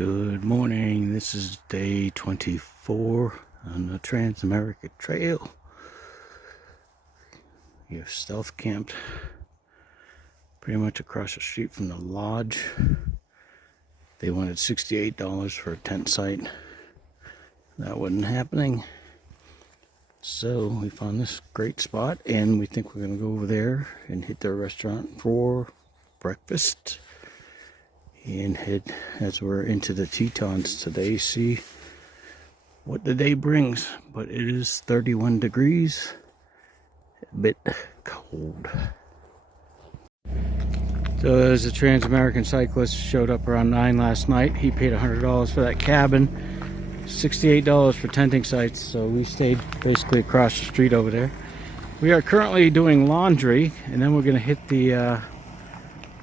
Good morning. This is day 24 on the Trans-America Trail. You're stealth camped pretty much across the street from the lodge. They wanted $68 for a tent site. That wasn't happening. So we found this great spot and we think we're going to go over there and hit their restaurant for breakfast. And head as we're into the Tetons today, see what the day brings. But it is 31 degrees, a bit cold. So there's a Trans-American cyclist showed up around 9 last night. He paid $100 for that cabin, $68 for tenting sites. So we stayed basically across the street over there. We are currently doing laundry, and then we're going to hit the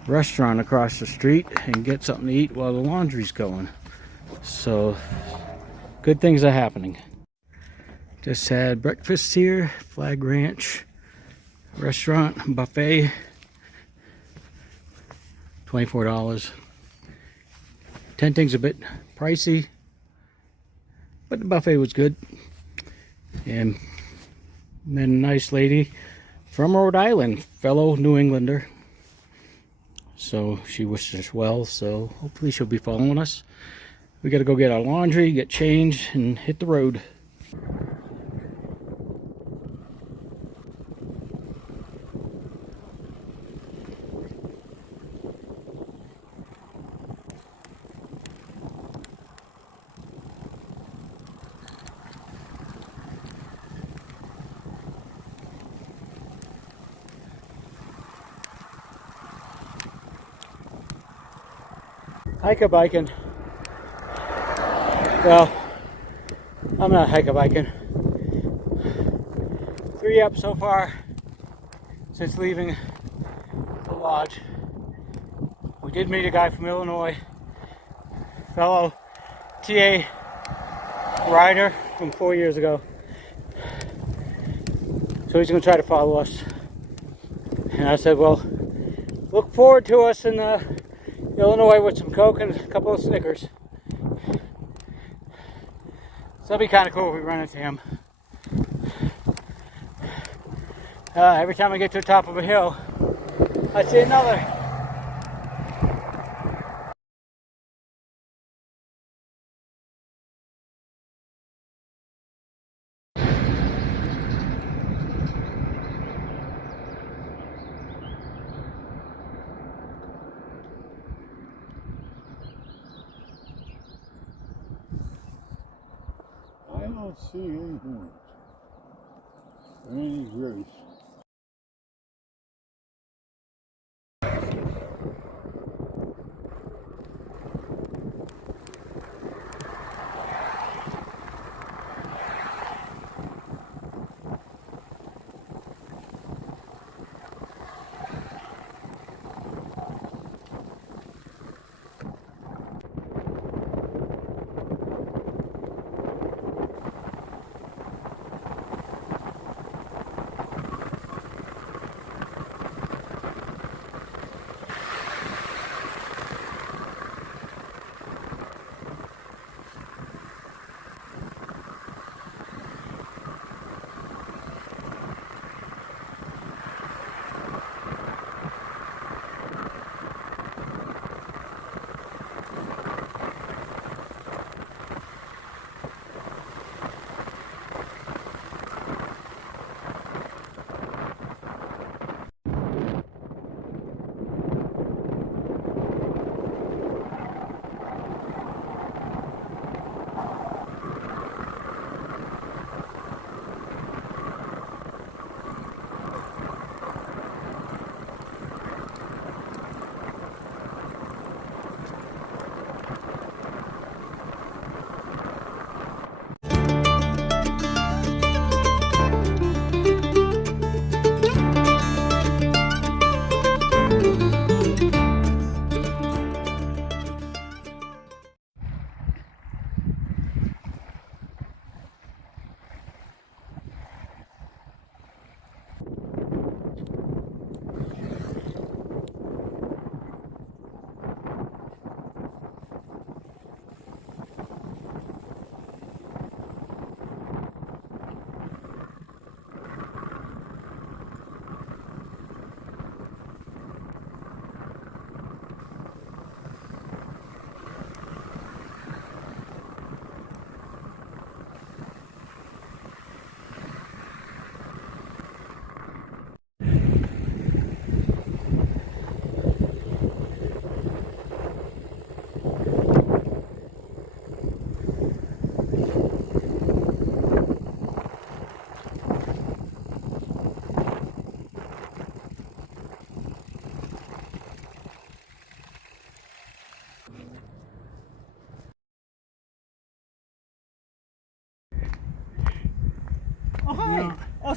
restaurant across the street and get something to eat while the laundry's going. So good things are happening. Just had breakfast here, Flag Ranch restaurant buffet, $24. Tenting's a bit pricey, but the buffet was good. And then a nice lady from Rhode Island, fellow New Englander. So she wished us well, so hopefully she'll be following us. We got to go get our laundry, get changed, and hit the road. Hiker biking. Well, I'm not hiker biking. 3 up so far since leaving the lodge. We did meet a guy from Illinois, fellow TA rider from 4 years ago. So he's going to try to follow us. And I said, well, look forward to us in Illinois with some Coke and a couple of Snickers. So that'd be kind of cool if we run into him. Every time I get to the top of a hill, I see another. I don't see any horns or any grace.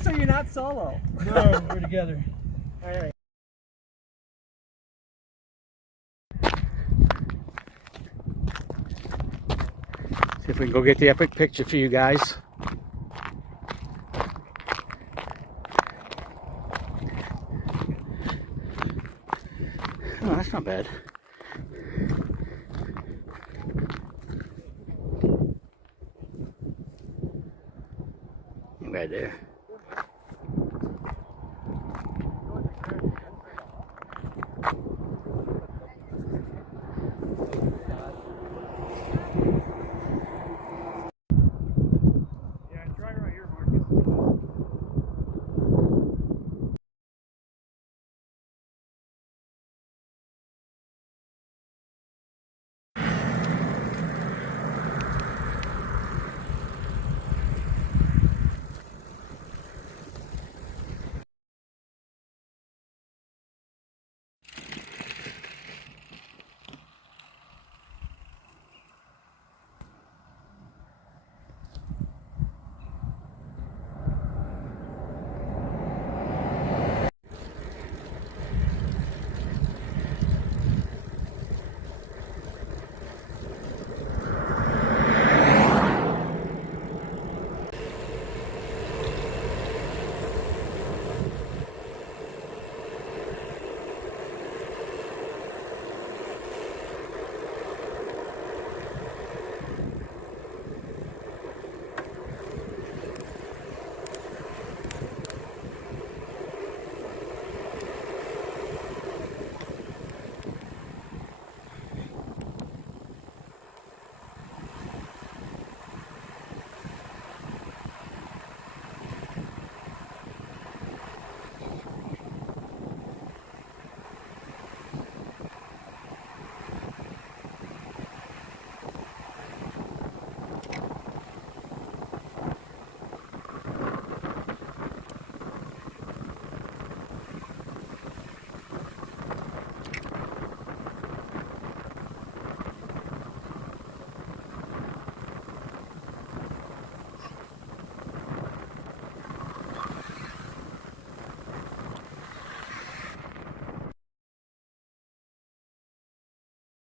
so you're not solo. No, we're together. All right. See if we can go get the epic picture for you guys. Oh, that's not bad. Right there.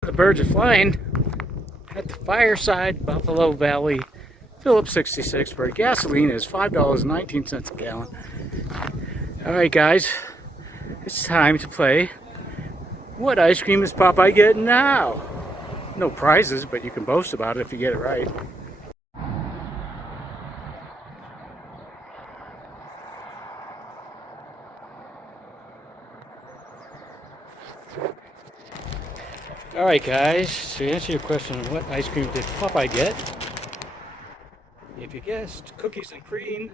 The birds are flying at the Fireside Buffalo Valley Phillips 66 where gasoline is $5.19 a gallon. Alright guys, it's time to play What Ice Cream is Popeye Getting Now? No prizes, but you can boast about it if you get it right. Alright guys, to answer your question on what ice cream did Popeye get, if you guessed cookies and cream,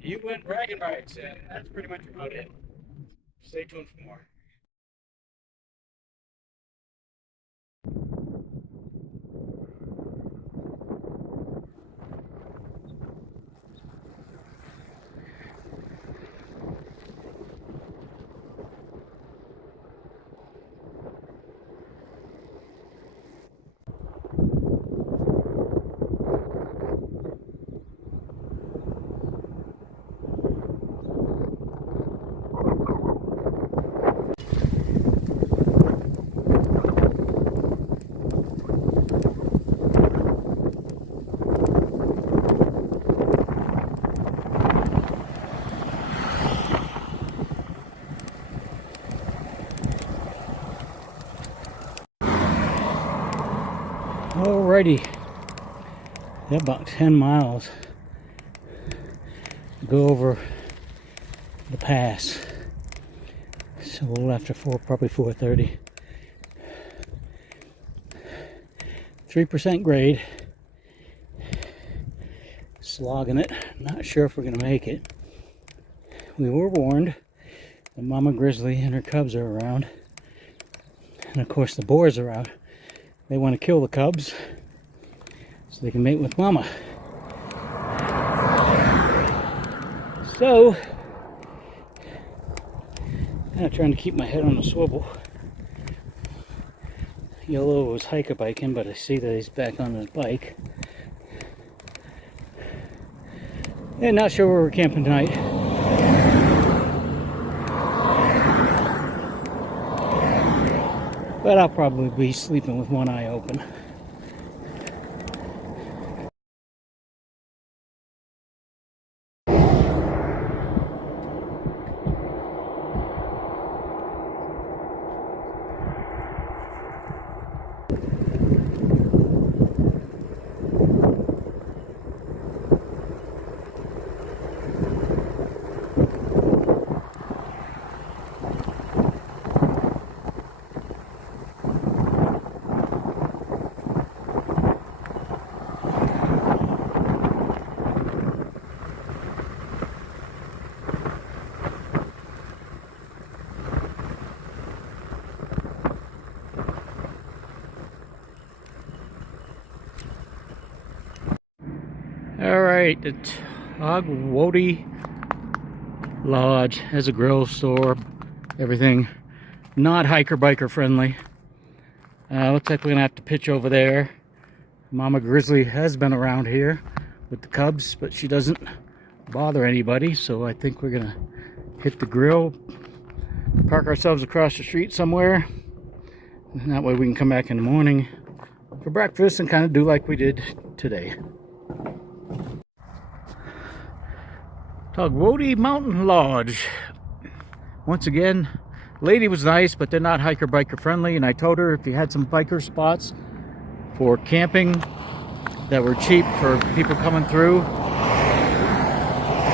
you went bragging rights, and that's pretty much about it. Stay tuned for more. Alrighty, about 10 miles go over the pass. It's a little after 4, probably 4:30. 3% grade. Slogging it. Not sure if we're gonna make it. We were warned that Mama Grizzly and her cubs are around, and of course the boars are out. They want to kill the cubs so they can mate with Mama. So, I'm trying to keep my head on a swivel. Yellow was hiker biking, but I see that he's back on his bike. And not sure where we're camping tonight. But I'll probably be sleeping with one eye open. Alright, the Togwotee Lodge has a grill, store, everything. Not hiker biker friendly. Looks like we're gonna have to pitch over there. Mama Grizzly has been around here with the cubs, but she doesn't bother anybody, so I think we're gonna hit the grill, park ourselves across the street somewhere, and that way we can come back in the morning for breakfast and kind of do like we did today. Togwotee Mountain Lodge. Once again, lady was nice, but they're not hiker biker friendly, and I told her if you had some biker spots for camping that were cheap for people coming through,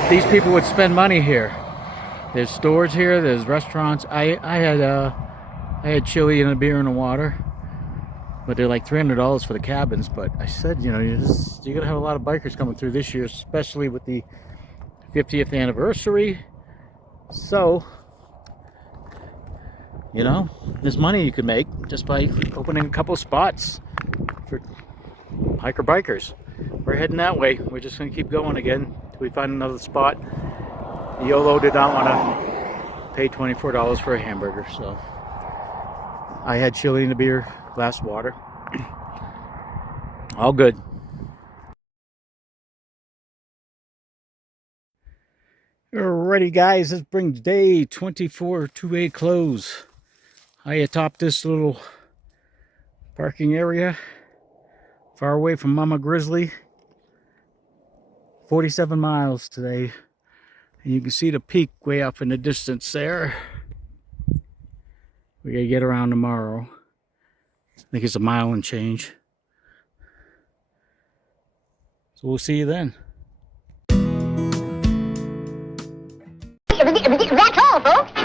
these people would spend money here. There's stores here, there's restaurants. I had chili and a beer and a water, but they're like $300 for the cabins. But I said, you know, you're gonna have a lot of bikers coming through this year, especially with the 50th anniversary. So, you know, there's money you could make just by opening a couple spots for hiker bikers. We're heading that way. We're just gonna keep going again till we find another spot. YOLO did not want to pay $24 for a hamburger, so I had chili and a beer, glass of water. All good. Alrighty guys, this brings day 24 to a close. I atop this little parking area far away from Mama Grizzly. 47 miles today. And you can see the peak way up in the distance there. We gotta get around tomorrow. I think it's a mile and change. So we'll see you then. That's all, folks.